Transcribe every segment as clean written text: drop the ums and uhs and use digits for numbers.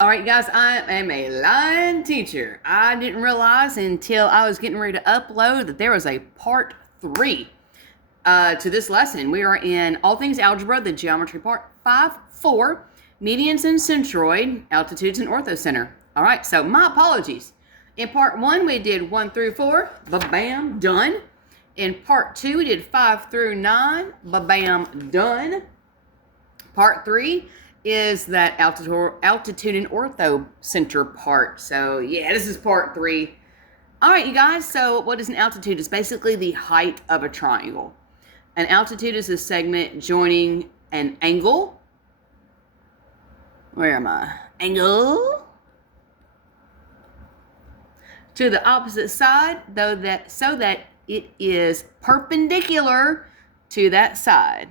All right, guys, I am a lying teacher. I didn't realize until I was getting ready to upload that there was a part 3 to this lesson. We are in All Things Algebra, the geometry part 5-4, medians and centroid, altitudes and orthocenter. All right, so my apologies. In part 1, we did 1 through 4, ba-bam, done. In part 2, we did 5 through 9, ba-bam, done. Part 3 is that altitude and orthocenter part. So yeah, this is part 3. All right, you guys, so what is an altitude? It's basically the height of a triangle. An altitude is a segment joining an angle. Where am I? Angle. To the opposite side, so that it is perpendicular to that side.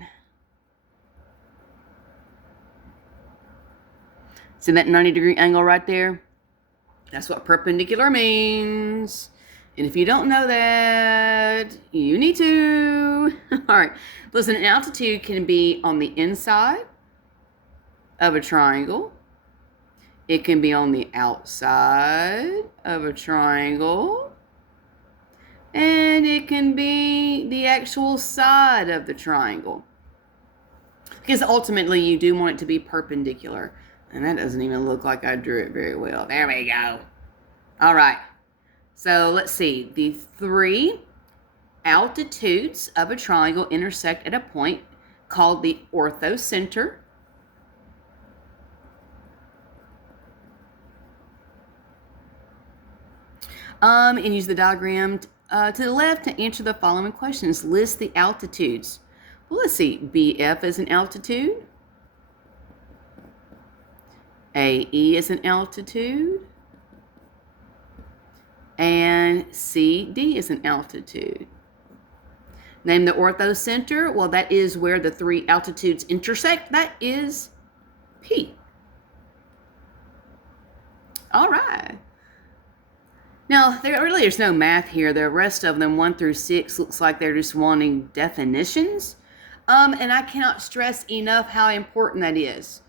See that 90-degree angle right there? That's what perpendicular means. And if you don't know that, you need to. All right. Listen, an altitude can be on the inside of a triangle. It can be on the outside of a triangle. And it can be the actual side of the triangle. Because ultimately, you do want it to be perpendicular. And that doesn't even look like I drew it very well. There we go. All right. So let's see. The 3 altitudes of a triangle intersect at a point called the orthocenter. And use the diagram to the left to answer the following questions. List the altitudes. Well, let's see. BF is an altitude. AE is an altitude, and CD is an altitude. Name the orthocenter. Well, that is where the 3 altitudes intersect. That is P. All right. Now, there's no math here. The rest of them, 1 through 6, looks like they're just wanting definitions. And I cannot stress enough how important that is.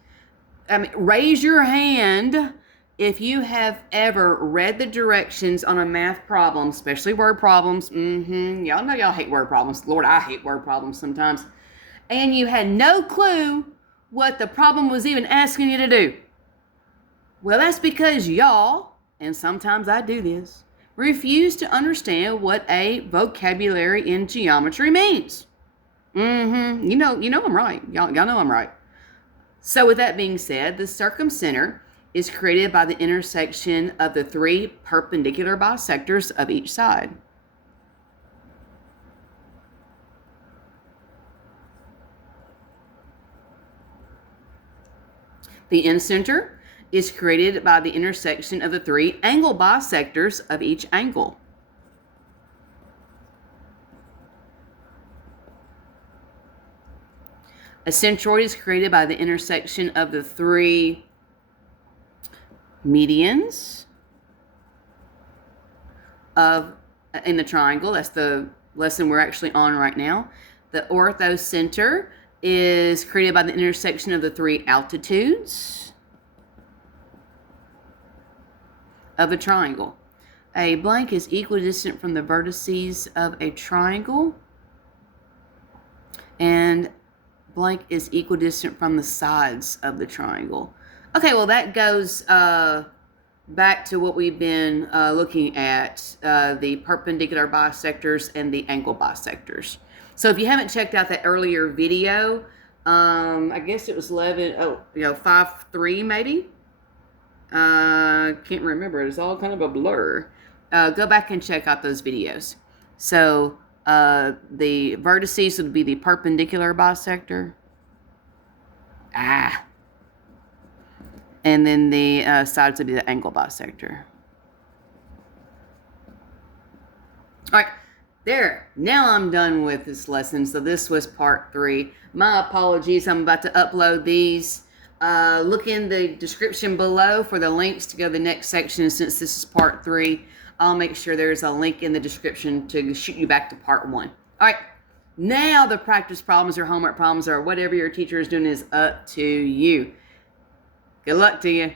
Raise your hand if you have ever read the directions on a math problem, especially word problems. Y'all know y'all hate word problems. Lord, I hate word problems sometimes. And you had no clue what the problem was even asking you to do. Well, that's because y'all, and sometimes I do this, refuse to understand what a vocabulary in geometry means. You know I'm right. Y'all know I'm right. So with that being said, the circumcenter is created by the intersection of the 3 perpendicular bisectors of each side. The incenter is created by the intersection of the 3 angle bisectors of each angle. A centroid is created by the intersection of the 3 medians in the triangle. That's the lesson we're actually on right now. The orthocenter is created by the intersection of the 3 altitudes of a triangle. A blank is equidistant from the vertices of a triangle, and blank is equidistant from the sides of the triangle. Okay, well, that goes back to what we've been looking at, the perpendicular bisectors and the angle bisectors. So if you haven't checked out that earlier video, I guess it was 5-3 maybe. Can't remember. It's all kind of a blur. Go back and check out those videos. So the vertices would be the perpendicular bisector. And then the sides would be the angle bisector. All right, there. Now I'm done with this lesson. So this was part 3. My apologies. I'm about to upload these. Look in the description below for the links to go to the next section. Since this is part 3, I'll make sure there's a link in the description to shoot you back to part 1. All right, now the practice problems or homework problems or whatever your teacher is doing is up to you. Good luck to you.